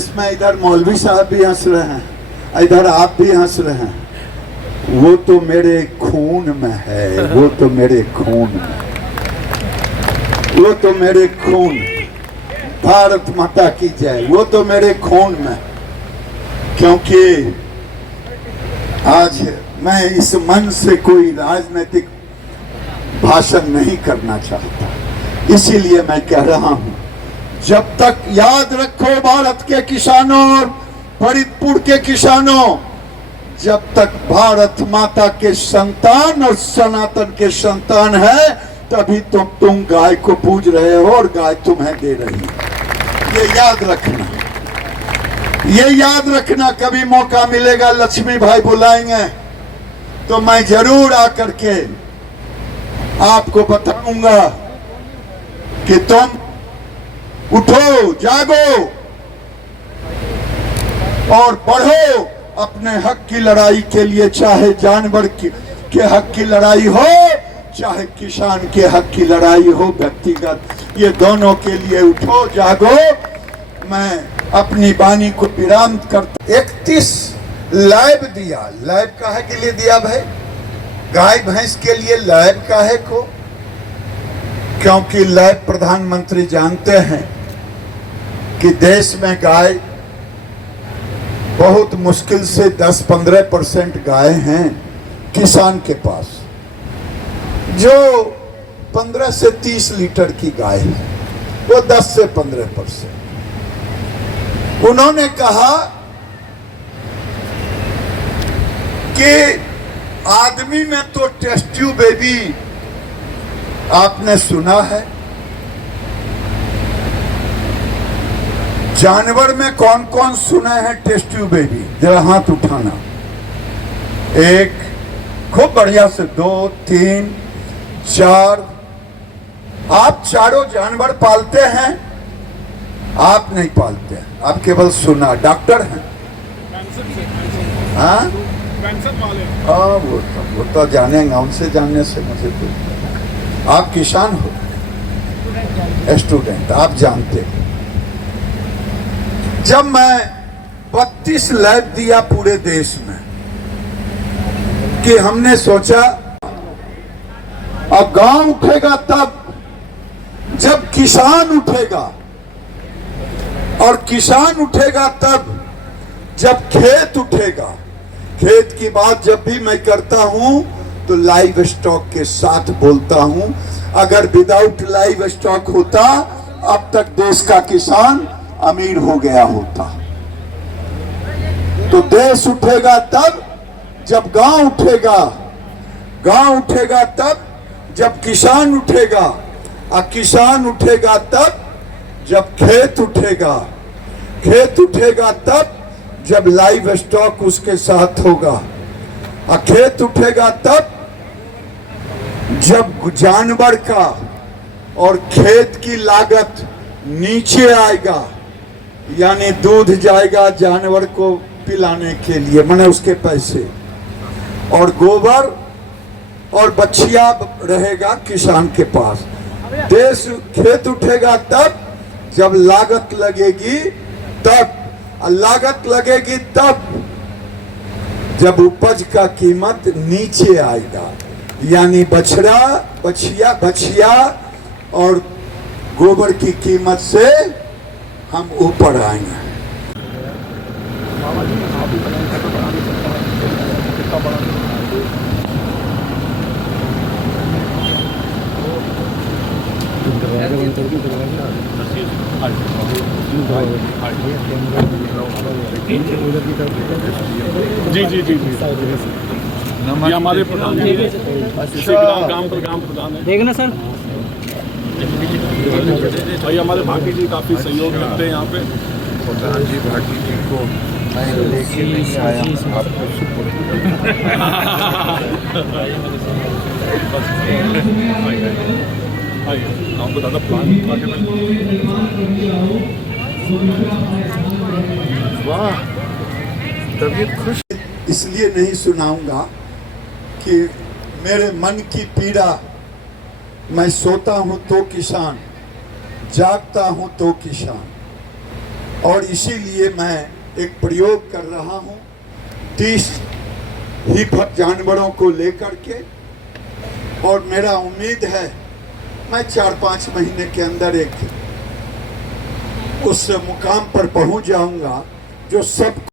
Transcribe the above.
जिसमें इधर मौलवी साहब भी हंस रहे हैं, इधर आप भी हंस रहे हैं, वो तो मेरे खून में है, वो तो मेरे खून में, वो तो मेरे खून, भारत माता की जय, वो तो मेरे खून में। क्योंकि आज मैं इस मन से कोई राजनीतिक भाषण नहीं करना चाहता, इसीलिए मैं कह रहा हूं, जब तक याद रखो भारत के किसानों और फरीदपुर के किसानों, जब तक भारत माता के संतान और सनातन के संतान है, तभी तुम गाय को पूज रहे हो और गाय तुम्हें दे रही है। ये याद रखना, ये याद रखना। कभी मौका मिलेगा, लक्ष्मी भाई बुलाएंगे तो मैं जरूर आकर के आपको बताऊंगा कि तुम उठो, जागो और बढ़ो अपने हक की लड़ाई के लिए। चाहे जानवर के हक की लड़ाई हो, चाहे किसान के हक की लड़ाई हो, व्यक्तिगत, ये दोनों के लिए उठो, जागो। मैं अपनी वाणी को विराम करता। 31 लैब दिया, लैब काहे के लिए दिया भाई? गाय भैंस के लिए लैब काहे को? क्योंकि लैब प्रधानमंत्री जानते हैं कि देश में गाय बहुत मुश्किल से 10-15% गाय हैं किसान के पास, जो 15 से 30 लीटर की गाय है, वो 10 से 15%। उन्होंने कहा कि आदमी में तो टेस्ट ट्यूब बेबी आपने सुना है, जानवर में कौन कौन सुना है टेस्ट ट्यूब बेबी? जरा हाथ उठाना। एक, खूब बढ़िया से, 2, 3, 4। आप चारों जानवर पालते हैं? आप नहीं पालते हैं, आप केवल सुना, डॉक्टर हैं। हाँ, वो तो जानेंगे, उनसे जानने से मुझे तो। आप किसान हो, स्टूडेंट, आप जानते हैं। जब मैं 32 लैब दिया पूरे देश में, कि हमने सोचा अब गांव उठेगा तब जब किसान उठेगा, और किसान उठेगा तब जब खेत उठेगा। खेत की बात जब भी मैं करता हूं तो लाइव स्टॉक के साथ बोलता हूं। अगर विदाउट लाइव स्टॉक होता, अब तक देश का किसान अमीर हो गया होता। तो देश उठेगा तब जब गांव उठेगा, गांव उठेगा तब जब किसान उठेगा, और किसान उठेगा तब जब खेत उठेगा, खेत उठेगा तब जब लाइव स्टॉक उसके साथ होगा, और खेत उठेगा तब जब जानवर का और खेत की लागत नीचे आएगा, यानी दूध जाएगा जानवर को पिलाने के लिए, माने उसके पैसे, और गोबर और बछिया रहेगा किसान के पास। देश, खेत उठेगा तब जब लागत लगेगी, तब लागत लगेगी तब जब उपज का कीमत नीचे आएगा, यानी बछड़ा, बछिया और गोबर की कीमत से हम ऊपर आएंगे। जी जी जी जी, ये हमारे प्रधान जी ग्राम प्रधान है, देखना सर। भाई हमारे भाटी जी काफी सहयोग करते हैं यहाँ पे। प्रधान जी भाटी जी को मैं लेके नहीं आया, आपको काम को ज़्यादा प्लान। वाह, तबीयत खुश। इसलिए नहीं सुनाऊंगा कि मेरे मन की पीड़ा, मैं सोता हूं तो किसान, जागता हूं तो किसान। और इसीलिए मैं एक प्रयोग कर रहा हूँ 30 हिफक जानवरों को लेकर के, और मेरा उम्मीद है मैं 4-5 महीने के अंदर एक उस मुकाम पर पहुंच जाऊंगा जो सब